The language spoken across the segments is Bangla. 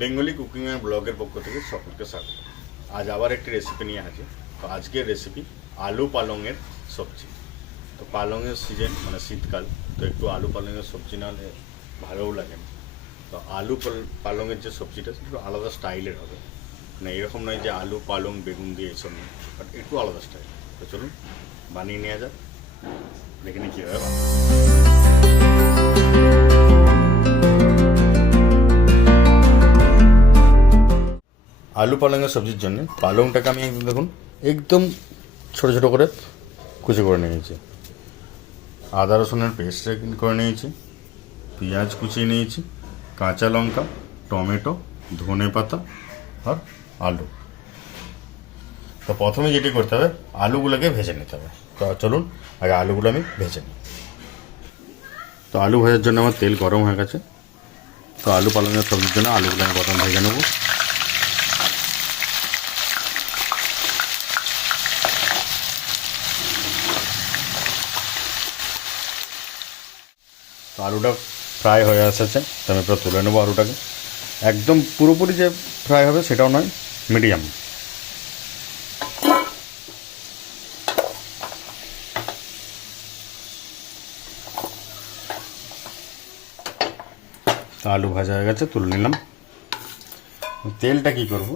বেঙ্গলি কুকিং অ্যান্ড ব্লগের পক্ষ থেকে সকলকে স্বাগত। আজ আবার একটি রেসিপি নিয়ে হাজির। তো আজকের রেসিপি আলু পালংয়ের সবজি। তো পালংয়ের সিজন মানে শীতকাল, তো একটু আলু পালংয়ের সবজি না হলে ভালোও লাগে না। তো আলু পালংয়ের যে সবজিটা একটু আলাদা স্টাইলের হবে, মানে এরকম নয় যে আলু পালং বেগুন দিয়ে এসব নিয়ে, বাট একটু আলাদা স্টাইল। তো চলুন বানিয়ে নেওয়া যাক, দেখে নিই কীভাবে বানাই। আলু পালংয়ের সবজির জন্য পালংটাকে আমি একদম দেখুন একদম ছোটো ছোটো করে কুচি করে নিয়েছি। আদা রসুনের পেস্ট করে নিয়েছি, পেঁয়াজ কুচিয়ে নিয়েছি, কাঁচা লঙ্কা, টমেটো, ধনে পাতা আর আলু। তো প্রথমে যেটি করতে হবে আলুগুলোকে ভেজে নিতে হবে। তো চলুন আগে আলুগুলো আমি ভেজে নিই। তো আলু ভাজার জন্য আমার তেল গরম হয়ে গেছে। তো আলু পালংয়ের সবজির জন্য আলুগুলো আমি প্রথম ভেজে নেবো। তো আলুটা ফ্রাই হয়ে এসেছে, তো আমি পুরো তুলে নেবো আলুটাকে। একদম পুরোপুরি যে ফ্রাই হবে সেটাও নয়, মিডিয়াম। তো আলু ভাজা হয়ে গেছে, তুলে নিলাম। তেলটা কী করব,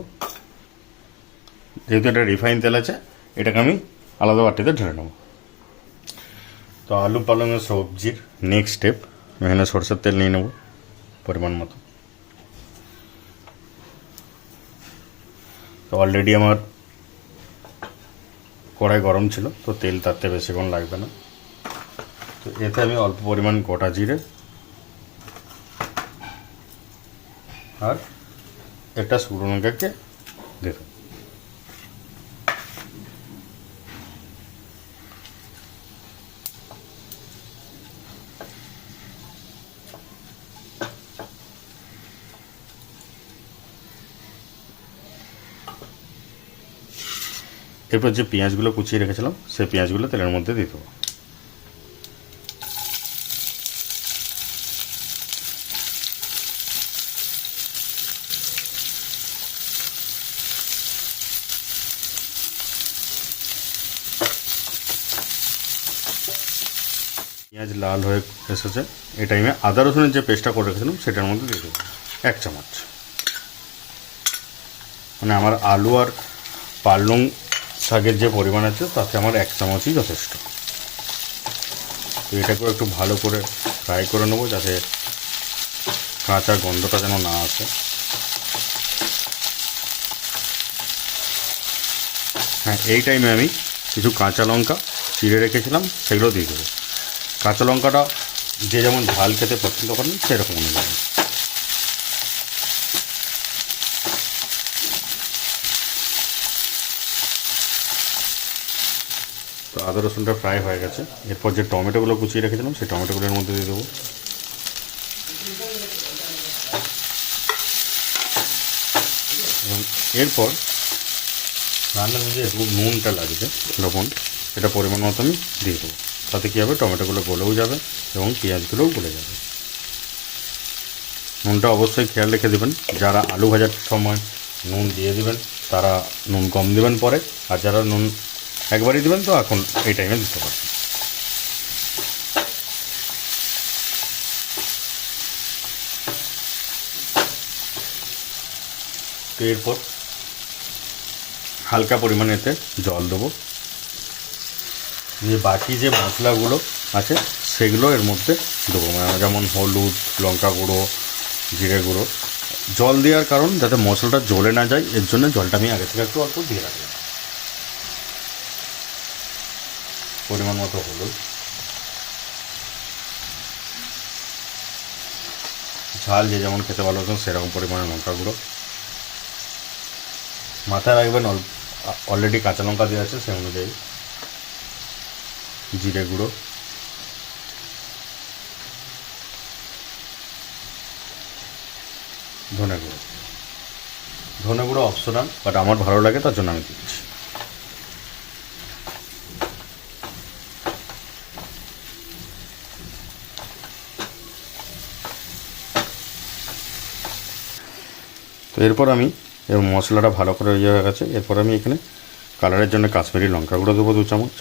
যেহেতু এটা রিফাইন তেল আছে, এটাকে আমি আলাদা বাটিতে ঢেলে নেব। তো আলু পালংয়ের সবজির নেক্সট স্টেপ, এখানে সরষের তেল নিয়ে নেব পরিমাণ মতো। তো অলরেডি আমার কড়াই গরম ছিল, তো তেল তাতে বেশিক্ষণ লাগবে না। তো এতে আমি অল্প পরিমাণ গোটা জিরে আর একটা শুকনো লঙ্কাকে দেব। এরপর যে পেঁয়াজগুলো কুচিয়ে রেখেছিলাম সেই পেঁয়াজগুলো তেলের মধ্যে দিয়ে দেবো। পেঁয়াজ লাল হয়ে এসেছে, এই টাইমে আদা রসুনের যে পেস্টটা করে রেখেছিলাম সেটার মধ্যে দিয়ে দেবো 1 চামচ। মানে আমার আলু আর পালং শাকের যে পরিমাণ আছে তাতে আমার 1 চামচই যথেষ্ট। তো এটাকেও একটু ভালো করে ফ্রাই করে নেবো, যাতে কাঁচা গন্ধটা যেন না আসে। হ্যাঁ, এই টাইমে আমি কিছু কাঁচা লঙ্কা চিড়ে রেখেছিলাম সেগুলো দিয়ে দেবো। কাঁচা লঙ্কাটা যে যেমন ঝাল খেতে পছন্দ করেন সেরকম অনুযায়ী। তো আদা রসুনটা ফ্রাই হয়ে গেছে, এরপর যে টমেটোগুলো কুচিয়ে রেখেছিলাম সেই টমেটোগুলোর মধ্যে দিয়ে দেবো। এবং এরপর রান্নার যে নুনটা লাগছে, লবণ, এটা পরিমাণ মতো আমি দিয়ে দেবো। তাতে কী হবে, টমেটোগুলো গলেও যাবে এবং পেঁয়াজগুলোও গলে যাবে। নুনটা অবশ্যই খেয়াল রেখে দেবেন, যারা আলু ভাজার সময় নুন দিয়ে দেবেন তারা নুন কম দেবেন পরে, আর যারা নুন একবারই দেবেন তো এখন এই টাইমে দিতে পারবেন। তো এরপর হালকা পরিমাণে এতে জল দেবো, যে বাকি যে মশলাগুলো আছে সেগুলো এর মধ্যে দেবো, যেমন হলুদ, লঙ্কা গুঁড়ো, জিরে গুঁড়ো। জল দেওয়ার কারণ যাতে মশলাটা জ্বলে না যায়, এর জন্য জলটা আমি আগে থেকে একটু অল্প দিয়ে রাখলাম। পরিমাণ মতো হলুদ, ঝাল যে যেমন খেতে ভালোবাসেন সেরকম পরিমাণে লঙ্কা গুঁড়ো। মাথায় রাখবেন অলরেডি কাঁচা লঙ্কা দেওয়া আছে সেই অনুযায়ী। জিরে গুঁড়ো, ধনে গুঁড়ো। ধনে গুঁড়ো অপশনাল, বাট আমার ভালো লাগে তার জন্য আমি দিচ্ছি। তো এরপর আমি মশলাটা ভালো করে ইয়ে হয়ে গেছে, এরপর আমি এখানে কালারের জন্য কাশ্মীরি লঙ্কা গুঁড়ো দেবো 2 চামচ,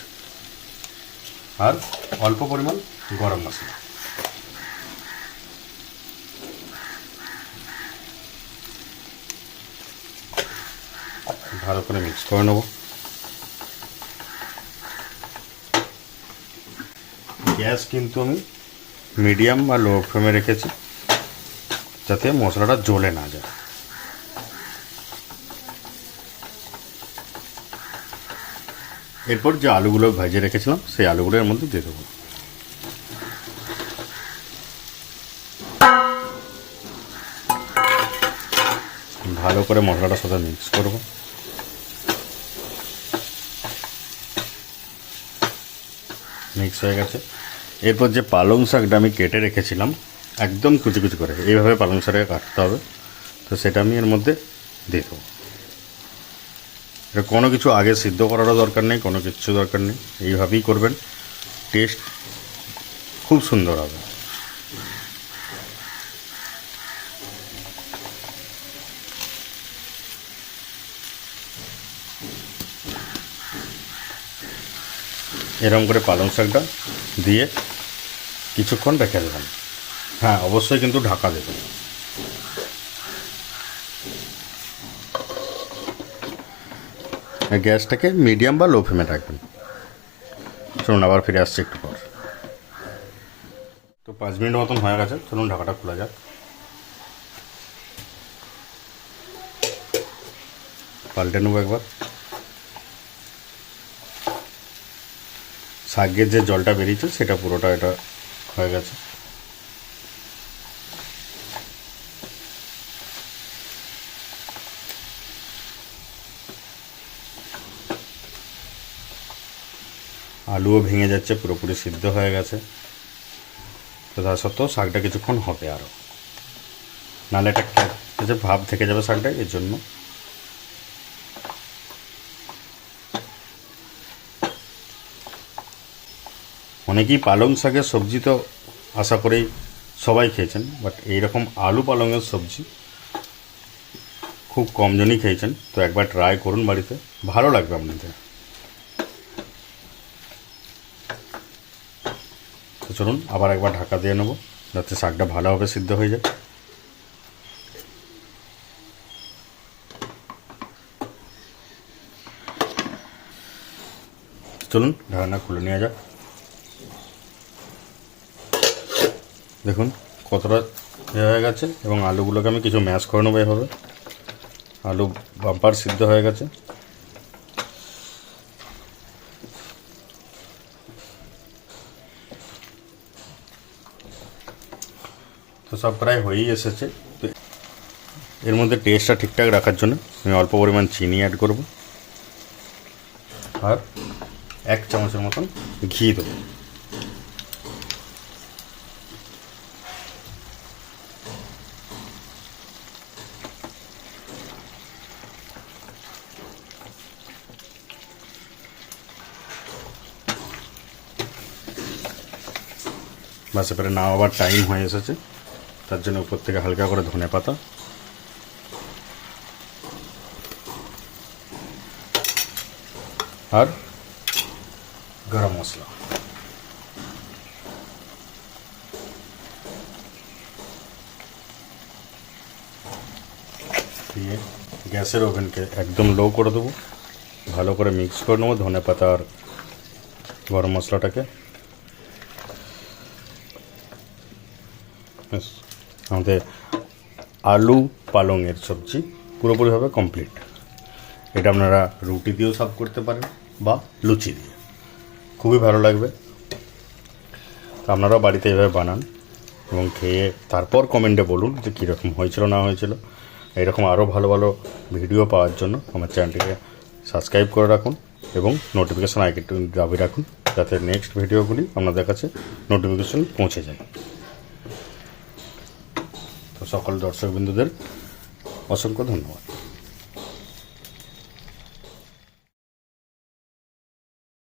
আর অল্প পরিমাণ গরম মশলা। ভালো করে মিক্স করে নেব। গ্যাস কিন্তু আমি মিডিয়াম বা লো ফ্লেমে রেখেছি, যাতে মশলাটা জ্বলে না যায়। এরপর যে আলুগুলো ভেজে রেখেছিলাম সেই আলুগুলো এর মধ্যে দিয়ে দেবো। ভালো করে মশলাটার সাথে মিক্স করব। মিক্স হয়ে গেছে। এরপর যে পালং শাকটা আমি কেটে রেখেছিলাম একদম কুচি কুচি করে, এইভাবে পালং শাকটাকে কাটতে হবে, তো সেটা আমি এর মধ্যে দিয়ে দেবো। এটা কোনো কিছু আগে সিদ্ধ করারও দরকার নেই, কোনো কিছু দরকার নেই, এইভাবেই করবেন, টেস্ট খুব সুন্দর হবে। এরকম করে পালং শাকটা দিয়ে কিছুক্ষণ রেখে দেবেন। হ্যাঁ, অবশ্যই কিন্তু ঢাকা দেবেন। গ্যাসটাকে মিডিয়াম বা লো ফ্লেমে রাখবেন। চলুন আবার ফিরে আসছি একটু পর। তো 5 মিনিট মতন হয়ে গেছে, চলুন ঢাকাটা খোলা যাক। পাল্টে নেবো একবার। শাকের যে জলটা বেরিয়েছে সেটা পুরোটা এটা হয়ে গেছে। আলুও ভেঙে যাচ্ছে, পুরোপুরি সিদ্ধ হয়ে গেছে। তো তা সত্ত্বেও শাকটা কিছুক্ষণ হবে আরও, নাহলে এটা ভাব থেকে যাবে শাকটা, এর জন্য। অনেকেই পালং শাকের সবজি তো আশা করেই সবাই খেয়েছেন, বাট এইরকম আলু পালংয়ের সবজি খুব কমজনই খেয়েছেন। তো একবার ট্রাই করুন বাড়িতে, ভালো লাগবে আপনাদের। তো চলুন আবার একবার ঢাকা দিয়ে নেবো, যাতে শাকটা ভালোভাবে সিদ্ধ হয়ে যায়। চলুন ঢাকনা খুলে নিয়ে যাক। দেখুন কতটা হয়ে গেছে, এবং আলুগুলোকে আমি কিছু ম্যাশ করে নেবো এভাবে। আলু বাম্পার সিদ্ধ হয়ে গেছে। তো সব প্রায় হয়েই এসেছে। তো এর মধ্যে টেস্টটা ঠিকঠাক রাখার জন্য আমি অল্প পরিমাণ চিনি অ্যাড করব, আর 1 চামচের মতন ঘি দেবো। বাস এবারে নামাবার টাইম হয়ে এসেছে, তার জন্য উপর থেকে হালকা করে ধনে পাতা আর গরম মশলা দিয়ে গ্যাসের ওভেনকে একদম লো করে দেবো। ভালো করে মিক্স করে নেবো ধনে পাতা আর গরম মশলাটাকে। আমাদের আলু পালংয়ের সবজি পুরোপুরিভাবে কমপ্লিট। এটা আপনারা রুটি দিয়েও সার্ভ করতে পারেন বা লুচি দিয়ে, খুবই ভালো লাগবে। তো আপনারাও বাড়িতে এভাবে বানান এবং খেয়ে তারপর কমেন্টে বলুন যে কীরকম হয়েছিল না হয়েছিল। এরকম আরও ভালো ভালো ভিডিও পাওয়ার জন্য আমার চ্যানেলটিকে সাবস্ক্রাইব করে রাখুন এবং নোটিফিকেশান আইকনটি দাবি রাখুন, যাতে নেক্সট ভিডিওগুলি আপনাদের কাছে নোটিফিকেশান পৌঁছে যায়। তো সকল দর্শকবৃন্দদের অসংখ্য ধন্যবাদ।